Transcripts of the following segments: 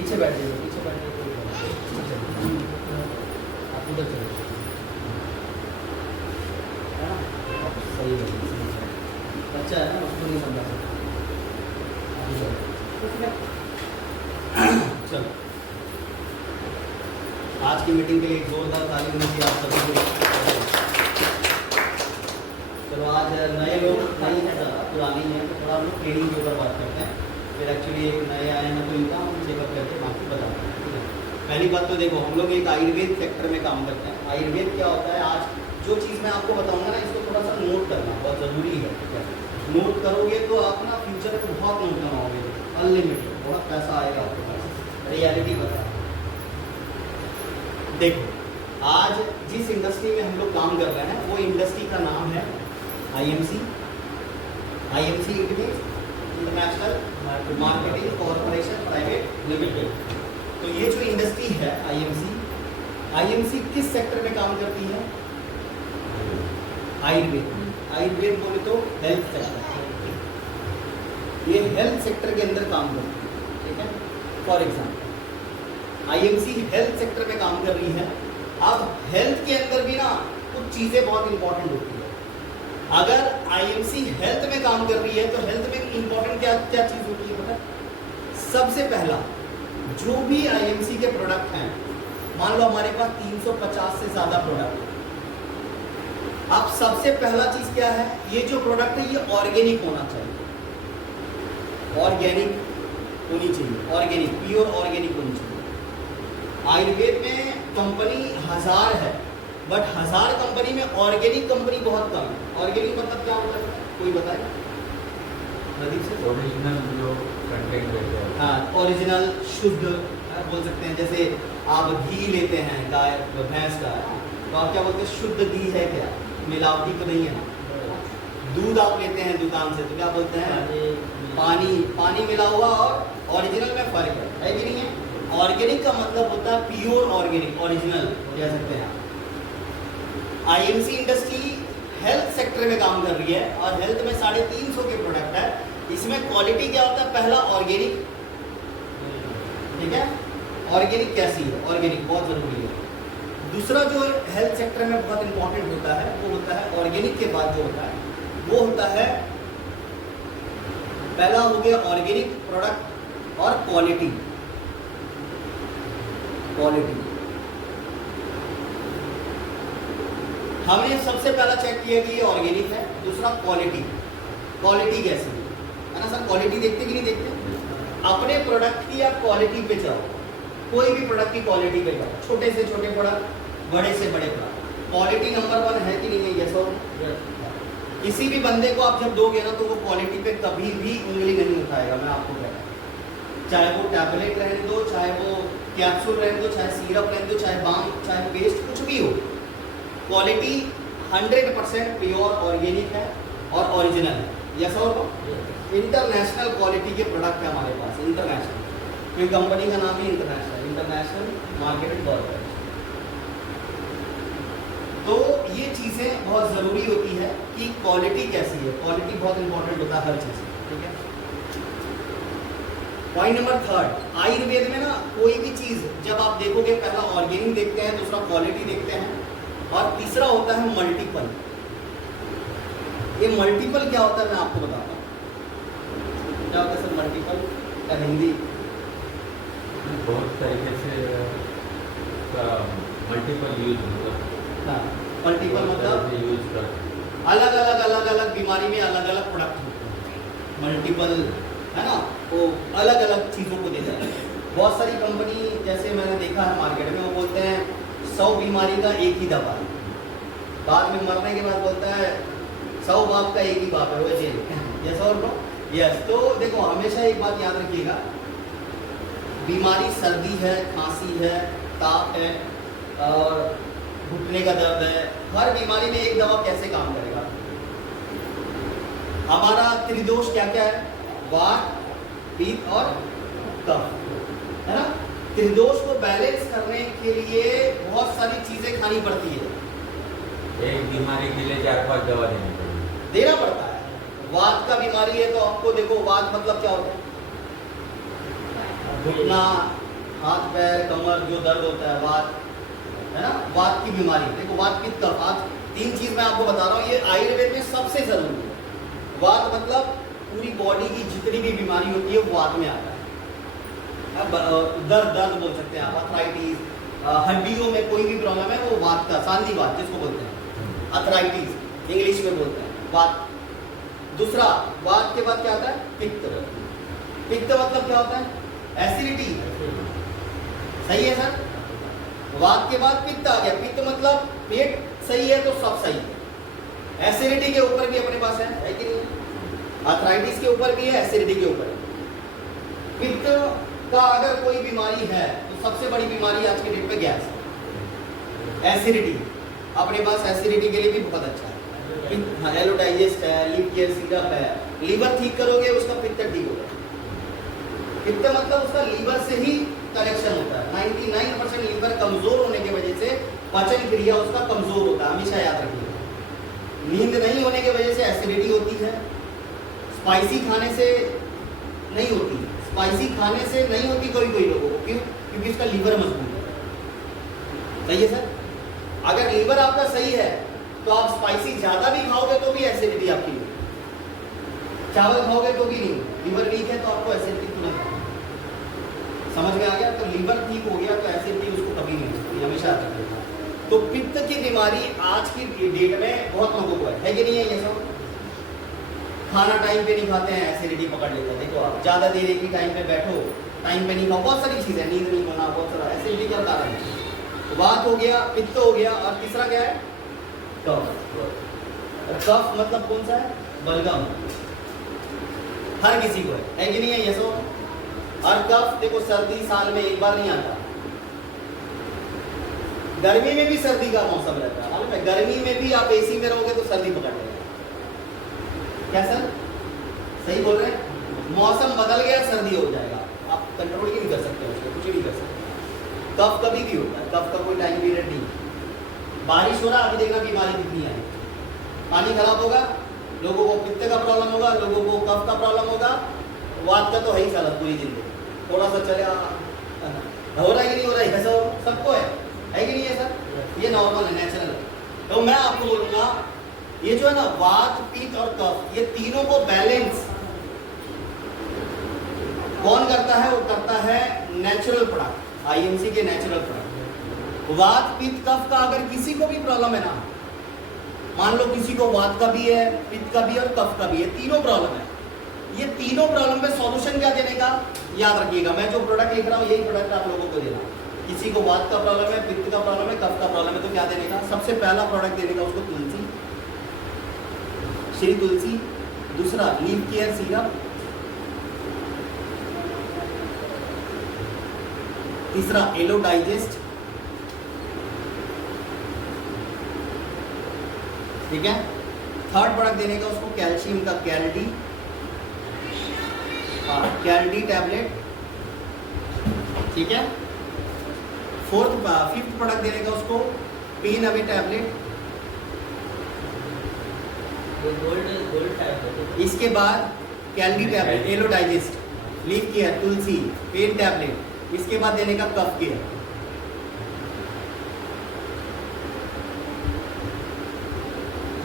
पीछे बैठ जाइए, पीछे बैठ जाइए, कोई बात नहीं। पीछे चलिए, आप उधर चलिए, है ना? आप सही है, सही है। बच्चा है ना, उसको नहीं समझा सकता। अभी चलो। चलो, आज की मीटिंग के लिए एक जोरदार ताली होनी चाहिए आप सभी को। चलो, आज नए लोग नई पुरानी हैं तो थोड़ा हम लोग ट्रेनिंग के ऊपर बात करते हैं, फिर एक्चुअली एक नए आए हैं तो इनका हम चेकअप करके बाकी बताते हैं, ठीक है? पहली बात तो देखो, हम लोग एक आयुर्वेद सेक्टर में काम करते हैं। आयुर्वेद क्या होता है, आज जो चीज़ मैं आपको बताऊंगा ना, इसको थोड़ा सा नोट करना बहुत ज़रूरी है, ठीक है? नोट करोगे तो आप ना फ्यूचर में बहुत नोट करवाओगे, अनलिमिटेड बहुत पैसा आएगा आपके पास। रियलिटी बता, देखो आज जिस इंडस्ट्री में हम लोग काम कर रहे हैं वो इंडस्ट्री का नाम है IMC। IMC it means international marketing corporation private limited. तो ये जो इंडस्ट्री है IMC किस सेक्टर में काम करती है? आयुर्वेद। आयुर्वेद बोले तो हेल्थ सेक्टर, ये हेल्थ सेक्टर के अंदर काम करती है, ठीक है? For example IMC health sector में काम कर रही है। अब हेल्थ के अंदर भी ना कुछ चीज़ें बहुत इंपॉर्टेंट होती है। अगर IMC हेल्थ में काम कर रही है तो हेल्थ में इंपॉर्टेंट क्या क्या चीज़ होती है पता है? सबसे पहला, जो भी IMC के प्रोडक्ट हैं, मान लो हमारे पास 350 से ज़्यादा प्रोडक्ट। अब सबसे पहला चीज़ क्या है, ये जो प्रोडक्ट है ये ऑर्गेनिक होना चाहिए, ऑर्गेनिक होनी चाहिए, ऑर्गेनिक प्योर ऑर्गेनिक होनी चाहिए। आयुर्वेद में कंपनी 1000 है, बट 1000 कंपनी में ऑर्गेनिक कंपनी बहुत कम है। ऑर्गेनिक मतलब क्या होता है, कोई बताए? प्रदीप से। ओरिजिनल जो कंटेंट रहते हैं, हाँ, ओरिजिनल शुद्ध बोल सकते हैं। जैसे आप घी लेते हैं गाय भैंस का, तो आप क्या बोलते हैं, शुद्ध घी है क्या, मिलावटी तो नहीं है ना? दूध आप लेते हैं दुकान से तो क्या बोलते हैं, पानी मिला हुआ, और ओरिजिनल में फर्क है कि नहीं है? ऑर्गेनिक का मतलब होता है प्योर ऑर्गेनिक, ओरिजिनल कह सकते हैं आप। IMC इंडस्ट्री हेल्थ सेक्टर में काम कर रही है और हेल्थ में 350 के प्रोडक्ट है। इसमें क्वालिटी क्या होता है, पहला ऑर्गेनिक, ठीक है? ऑर्गेनिक कैसी है, ऑर्गेनिक बहुत जरूरी है। दूसरा जो हेल्थ सेक्टर में बहुत इंपॉर्टेंट होता है वो होता है ऑर्गेनिक के बाद जो होता है वो होता है, पहला हो गया ऑर्गेनिक प्रोडक्ट और क्वालिटी। हमने सबसे पहला चेक किया कि ये ऑर्गेनिक है। दूसरा क्वालिटी कैसी है ना सर? क्वालिटी देखते कि नहीं देखते? अपने प्रोडक्ट की आप क्वालिटी पे जाओ, कोई भी प्रोडक्ट की क्वालिटी पे जाओ, छोटे से छोटे प्रोडक्ट, बड़े से बड़े प्रोडक्ट, क्वालिटी नंबर 1 है कि नहीं है? यस और नो? किसी भी बंदे को आप जब दोगे ना तो वो क्वालिटी पे कभी भी उंगली नहीं उठाएगा, मैं आपको कह रहा हूँ। चाहे वो टैबलेट रहने दो, चाहे वो कैप्सूल रहने दो, चाहे सिरप रहने दो, चाहे बाम, चाहे पेस्ट, कुछ भी हो, क्वालिटी 100% प्योर ऑर्गेनिक है और ओरिजिनल है। यस और नो? इंटरनेशनल क्वालिटी के प्रोडक्ट है हमारे पास, इंटरनेशनल, क्योंकि कंपनी का नाम ही इंटरनेशनल मार्केटिंग कॉर्पोरेशन। तो ये चीज़ें बहुत ज़रूरी होती है कि क्वालिटी कैसी है, क्वालिटी बहुत इंपॉर्टेंट होता है हर चीज़, ठीक है? पॉइंट नंबर 3, आयुर्वेद में ना कोई भी चीज़ जब आप देखोगे, पहला ऑर्गेनिक देखते हैं, दूसरा क्वालिटी देखते हैं, और तीसरा होता है मल्टीपल। ये मल्टीपल क्या होता है मैं आपको बताता हूँ। क्या होता है सर मल्टीपल का हिंदी? बहुत तरीके से मल्टीपल यूज, हाँ, मल्टीपल मतलब यूज कर अलग अलग बीमारी में अलग अलग प्रोडक्ट होते हैं। मल्टीपल है ना, वो अलग अलग चीज़ों को देता है। बहुत सारी कंपनी, जैसे मैंने देखा है मार्केट में, वो बोलते हैं 100 बीमारी का एक ही दवा है, बाद में मरने के बाद बोलता है 100 बाप का एक ही बाप है, वो जेल। यस और नो? यस। तो देखो, हमेशा एक बात याद रखिएगा, बीमारी सर्दी है, खांसी है, ताप है और घुटने का दर्द है, हर बीमारी में एक दवा कैसे काम करेगा? हमारा त्रिदोष क्या क्या है? वात, पित्त और कफ, है ना? त्रिदोष को बैलेंस करने के लिए बहुत सारी चीजें खानी पड़ती है। एक बीमारी के लिए 4-5 दवा देना पड़ता है। वात का बीमारी है तो आपको देखो, वात मतलब क्या होता है? घुटना, हाथ पैर कमर जो दर्द होता है, वात है ना, वात की बीमारी। देखो वात पित्त कफ, आज 3 चीज मैं आपको बता रहा हूँ, ये आयुर्वेद में सबसे जरूरी है। वात मतलब पूरी बॉडी की जितनी भी बीमारी होती है वो वात में आता है। दर्द बोल सकते हैं आप, अर्थराइटिस, हड्डियों में कोई भी प्रॉब्लम है वो वात का, सांधिवात जिसको बोलते हैं, अर्थराइटिस इंग्लिश में बोलते हैं वात। दूसरा, वात के बाद क्या आता है? पित्त। पित्त मतलब क्या होता है? एसिडिटी। सही है सर? वात के बाद पित्त आ गया। पित्त मतलब पेट सही है तो सब सही है। एसिडिटी के ऊपर भी अपने पास है कि नहीं? अर्थराइटिस के ऊपर भी है, एसिडिटी के ऊपर है। पित्त का अगर कोई बीमारी है तो सबसे बड़ी बीमारी आज के डेट पे गैस है। एसिडिटी अपने पास एसिडिटी के लिए भी बहुत अच्छा है। एलो डाइजेस्ट है, लिव केयर सिरप है। लीवर ठीक करोगे उसका पित्त ठीक होगा। पित्त मतलब उसका लीवर से ही कनेक्शन होता है। 99% लीवर कमजोर होने की वजह से पाचन क्रिया उसका कमजोर होता है, हमेशा याद रखिएगा। नींद नहीं होने की वजह से एसिडिटी होती है। स्पाइसी खाने से नहीं होती, स्पाइसी खाने से नहीं होती कोई लोगों को। क्यों? क्योंकि उसका लीवर मजबूत है। सही है सर? अगर लीवर आपका सही है तो आप स्पाइसी ज्यादा भी खाओगे तो भी एसिडिटी आपकी होगी। चावल खाओगे तो भी नहीं। लीवर वीक है तो आपको एसिडिटी तुरंत, समझ में आ गया? तो लीवर ठीक हो गया तो एसिडिटी उसको कभी नहीं होती, हमेशा आता है। तो पित्त की बीमारी आज की डेट में बहुत लोगों को है कि नहीं है? ये सब खाना टाइम पे नहीं खाते हैं, एसिडिटी पकड़ लेते हैं। देखो आप ज्यादा देर एक ही टाइम पे बैठो, टाइम पे नहीं खाओ, बहुत सारी चीजें, नींद नहीं होना, बहुत सारा एसिडिटी का कारण है। वात हो गया, पित्त हो गया, और तीसरा क्या है? कफ। कफ मतलब कौन सा है? बलगम। हर किसी को है कि नहीं है? ये सब। और कफ देखो सर्दी साल में एक बार नहीं आता, गर्मी में भी सर्दी का मौसम रहता है, मालूम है? गर्मी में भी आप एसी में रहोगे तो सर्दी पकड़ लेगा। क्या सर? सही बोल रहे हैं? मौसम बदल गया सर्दी हो जाएगा, आप कंट्रोल ही नहीं कर सकते उसको, कुछ नहीं कर सकते। कफ कभी भी होता है, कफ का कोई टाइम पीरियड नहीं। बारिश हो रहा, अभी देखना बीमारी कितनी आई। पानी खराब होगा, लोगों को पित्त का प्रॉब्लम होगा, लोगों को कफ का प्रॉब्लम होगा, वात का तो है ही साला पूरी जिंदगी। थोड़ा सा चले हो रहा है कि नहीं हो रहा है? सबको है कि नहीं है सर? ये नॉर्मल है, नेचुरल है। तो मैं आपको बोलूंगा ये जो है ना वात, पित्त और कफ, ये तीनों को बैलेंस कौन करता है? वो करता है नेचुरल प्रोडक्ट, आईएमसी के नेचुरल प्रोडक्ट। वात, पित्त, कफ का अगर किसी को भी प्रॉब्लम है ना, मान लो किसी को वात का भी है, पित्त का भी है और कफ का भी है, तीनों प्रॉब्लम है, ये तीनों प्रॉब्लम पे सॉल्यूशन क्या देने का? याद रखिएगा, मैं जो प्रोडक्ट लिख रहा हूँ यही प्रोडक्ट आप लोगों को देना। किसी को वात का प्रॉब्लम है, पित्त का प्रॉब्लम है, कफ का प्रॉब्लम है, तो क्या देने का? सबसे पहला प्रोडक्ट देने का उसको तुलसी, श्री तुलसी। दूसरा लीव केयर सिरप। तीसरा एलो डाइजेस्ट। ठीक है? थर्ड प्रोडक्ट देने का उसको कैल्शियम का कैल्डी, कैल्डी टैबलेट। ठीक है? फिफ्थ प्रोडक्ट देने का उसको pain away tablet. Gold type. इसके बाद कैल्डी tablet, aloe digest, liv care, Tulsi, pain tablet. इसके बाद देने का कफ केयर।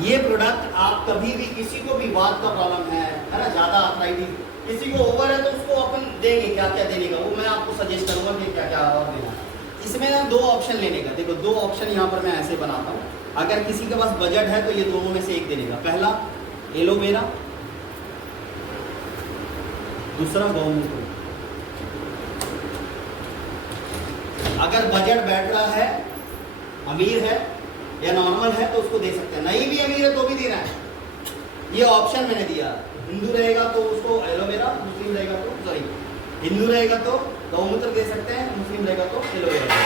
ये प्रोडक्ट आप कभी भी किसी को भी वात का प्रॉब्लम है ना, ज्यादा आर्थराइटिस, किसी को ओवर है तो उसको अपन देंगे क्या क्या देने का, वो मैं आपको सजेस्ट करूंगा कि क्या क्या और देना। इसमें ना 2 ऑप्शन लेने का। देखो 2 ऑप्शन यहाँ पर मैं ऐसे बनाता हूँ, अगर किसी के पास बजट है तो ये दोनों में से एक देने का। पहला एलोवेरा, दूसरा गौमूत्र। अगर बजट बैठ रहा है, अमीर है या नॉर्मल है तो उसको दे सकते हैं, नहीं भी अमीर है तो भी देना है। ये ऑप्शन मैंने दिया। हिंदू रहेगा तो उसको एलोवेरा, मुस्लिम रहेगा तो सॉरी हिंदू रहेगा तो गौमूत्र दे सकते हैं, मुस्लिम रहेगा तो एलोवेरा।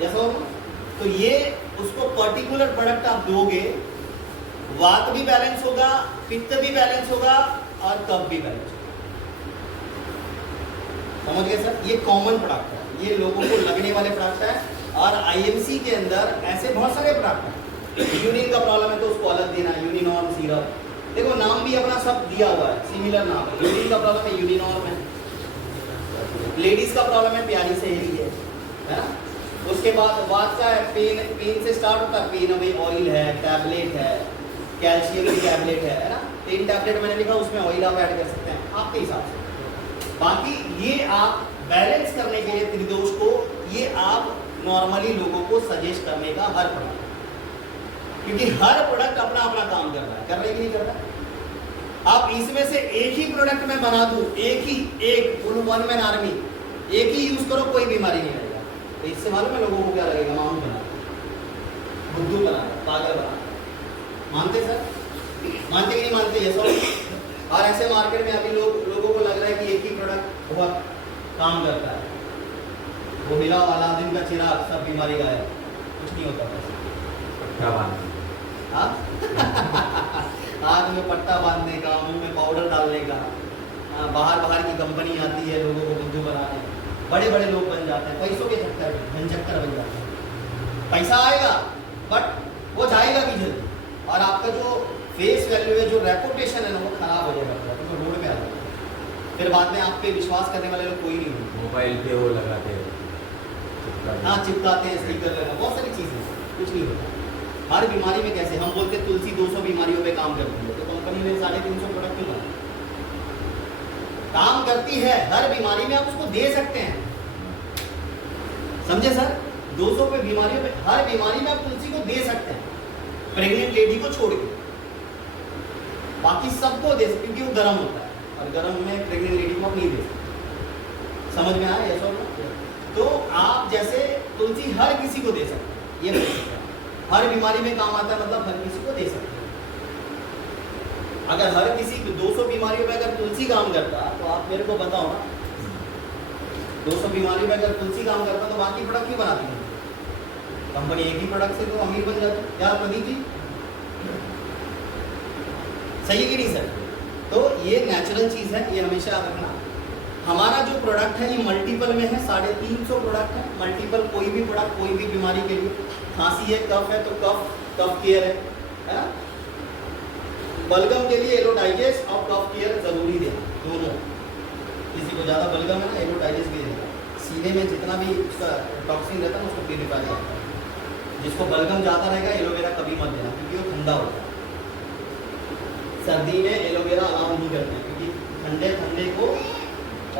जैसा तो ये उसको पर्टिकुलर प्रोडक्ट आप दोगे, वात भी बैलेंस होगा, पित्त भी बैलेंस होगा और कफ भी बैलेंस होगा। समझ गए सर? ये कॉमन प्रोडक्ट है, ये लोगों को लगने वाले प्रोडक्ट है। और आईएमसी के अंदर ऐसे बहुत सारे प्रोडक्ट हैं। यूरिन का प्रॉब्लम है तो उसको अलग देना, यूरिनॉर्म सिरप। देखो नाम भी अपना सब दिया हुआ है, सिमिलर नाम है। यूरिन का प्रॉब्लम है यूरिनॉर्म है, लेडीज का प्रॉब्लम है प्यारी सहेली है ना। उसके बाद का है पेन से स्टार्ट होता है, पेन अवे ऑयल है, टैबलेट है, कैल्शियम की टैबलेट है ना। पेन टैबलेट मैंने लिखा, उसमें ऑयल आप ऐड कर सकते हैं आपके हिसाब से। बाकी ये आप बैलेंस करने के लिए त्रिदोष को ये आप नॉर्मली लोगों को सजेस्ट करने का हर प्रोडक्ट, क्योंकि हर प्रोडक्ट अपना अपना काम कर रहा है, कर रहा है कि नहीं कर रहा है। अब इसमें से एक ही प्रोडक्ट मैं बना दूं, एक फुल वन मैन आर्मी, एक ही यूज करो, कोई बीमारी नहीं रहेगा। तो इससे मालूम है लोगों को क्या लगेगा, माउंट बना, बुद्धू बना, पागल बना। मानते सर? मानते कि नहीं मानते? ये सब। और ऐसे मार्केट में अभी लोगों को लग रहा है कि एक ही प्रोडक्ट बहुत काम करता है, वो मिला वाला दिन का चिराग, सब बीमारी गायब, कुछ नहीं होता वैसे। पट्टा बांधना। हाथ में पट्टा बांधने का, मुंह में पाउडर डालने का, बाहर की कंपनी आती है लोगों को बुद्धू बनाने, बड़े बड़े लोग बन जाते हैं पैसों के चक्कर में, धनचक्कर बन जाते हैं। पैसा आएगा बट वो जाएगा भी जल्दी, और आपका जो फेस वैल्यू है, जो रेपुटेशन है ना, वो खराब हो जाएगा, तो रोड पे आ जाएगा। फिर बाद में आप पे विश्वास करने वाले लोग कोई नहीं होंगे। मोबाइल पे वो लगाते हैं, हाँ, चिपकाते हैं, स्टिकर लगा, बहुत सारी चीज़ें, कुछ नहीं होता। हर बीमारी में कैसे हम बोलते तुलसी 200 बीमारियों पे काम करती है, तो कंपनी ने 350 प्रोडक्ट क्यों बनाए? काम करती है, हर बीमारी में आप उसको दे सकते हैं, समझे सर? 200 पे बीमारियों पे, हर बीमारी में आप तुलसी को दे सकते हैं, प्रेग्नेंट लेडी को छोड़ के, बाकी सबको दे सकते, क्योंकि वो गर्म होता है, और गर्म में प्रेग्नेंट लेडी को आप नहीं दे सकते। समझ में आया ऐसा? तो आप जैसे तुलसी हर किसी को दे सकते हैं, ये बोल सकते हैं। हर बीमारी में काम आता है, मतलब हर किसी को दे सकते हैं। अगर हर किसी 200 बीमारियों में अगर तुलसी काम करता, तो आप मेरे को बताओ ना, 200 बीमारियों में अगर तुलसी काम करता, तो बाकी प्रोडक्ट क्यों बनाती है कंपनी? एक ही प्रोडक्ट से तो अमीर बन जाते हैं यार, प्रदीप जी, सही है कि नहीं सर? तो ये नेचुरल चीज़ है, ये हमेशा याद रखना। हमारा जो प्रोडक्ट है ये मल्टीपल में है, 350 प्रोडक्ट है मल्टीपल। कोई भी प्रोडक्ट कोई भी बीमारी के लिए, खांसी है, कफ है तो कफ केयर है ना। बलगम के लिए एलोडाइजेस और कफ केयर जरूरी देना, दोनों। किसी को ज़्यादा बलगम है ना, एलोडाइजेस भी देना, सीने में जितना भी उसका टॉक्सिन रहता है ना, उसको प्यूरिफाई करता है। जिसको बलगम ज़्यादा रहेगा, एलोवेरा कभी मत देना, क्योंकि वो ठंडा होता है। सर्दी में एलोवेरा अलाउ नहीं करते, क्योंकि ठंडे को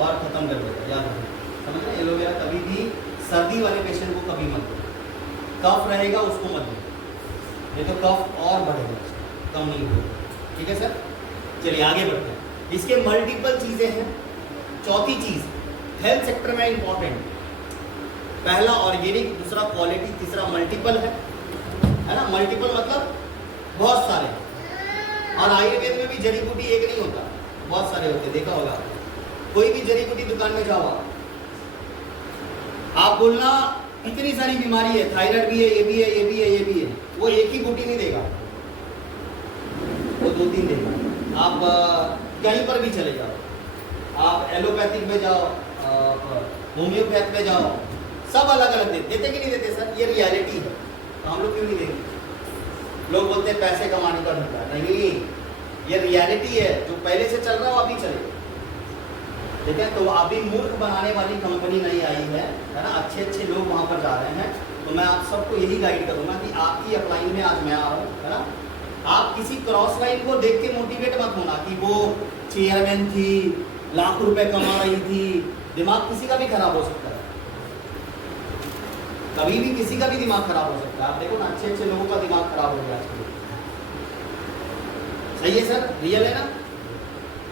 और ख़त्म कर देता है, याद रखना, समझ रहे? एलोवेरा कभी भी सर्दी वाले पेशेंट को कभी मत दो। कफ रहेगा उसको मत दो, नहीं तो कफ और बढ़ेगा, कम नहीं होगा। ठीक है सर? चलिए आगे बढ़ते हैं। इसके मल्टीपल चीज़ें हैं। चौथी चीज़ हेल्थ सेक्टर में इंपॉर्टेंट, पहला ऑर्गेनिक, दूसरा क्वालिटी, तीसरा मल्टीपल है ना। मल्टीपल मतलब बहुत सारे, और आयुर्वेद में भी जड़ी बूटी एक नहीं होता, बहुत सारे होते, देखा होगा। कोई भी जड़ी बूटी दुकान में जाओ, आप बोलना इतनी सारी बीमारी है, थायराइड भी है, ये भी है, ये भी है, ये भी है, वो एक ही बूटी नहीं देगा, वो 2-3 देगा। आप कहीं पर भी चले जाओ, आप एलोपैथिक में जाओ, होम्योपैथ में जाओ, सब अलग अलग देते कि नहीं देते सर? ये रियलिटी है, तो हम लोग क्यों नहीं देंगे? लोग बोलते हैं पैसे कमाने का धंधा, नहीं, ये रियलिटी है, जो पहले से चल रहा हो अभी चलेगा। ठीक है? तो अभी मूर्ख बनाने वाली कंपनी नहीं आई है ना, अच्छे लोग वहाँ पर जा रहे हैं। तो मैं आप सबको यही गाइड करूँगा कि आपकी अपलाइन में आज मैं आ रहा हूँ, है ना। आप किसी क्रॉस लाइन को देख के मोटिवेट मत होना कि वो चेयरमैन थी, लाख रुपए कमा रही थी। दिमाग किसी का भी खराब हो सकता है, कभी भी किसी का भी दिमाग खराब हो सकता है। आप देखो ना, अच्छे लोगों का दिमाग खराब हो गया आजकल। सही है सर? रियल है ना।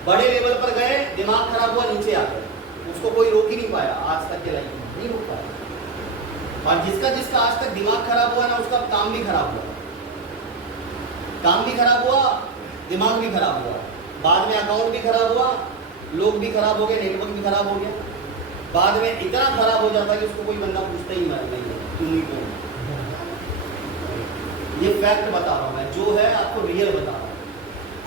बड़े लेवल पर गए, दिमाग खराब हुआ, नीचे आ गए, उसको कोई रोक ही नहीं पाया, आज तक के लाइफ में नहीं रोक पाया। और जिसका आज तक दिमाग खराब हुआ ना, उसका काम भी खराब हुआ, काम भी खराब हुआ, दिमाग भी खराब हुआ, बाद में अकाउंट भी खराब हुआ, लोग भी खराब हो गए, नेटवर्क भी खराब हो गया। बाद में इतना खराब हो जाता है कि उसको कोई बंदा पूछता ही नहीं है तुम ही कौन। ये फैक्ट बता रहा हूँ मैं, जो है आपको रियल बता रहा हूँ।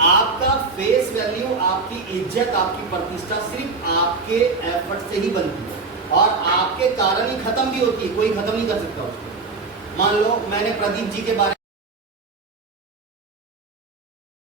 आपका फेस वैल्यू, आपकी इज्जत, आपकी प्रतिष्ठा सिर्फ आपके एफर्ट से ही बनती है, और आपके कारण ही खत्म भी होती है, कोई खत्म नहीं कर सकता उसको। मान लो मैंने प्रदीप जी के बारे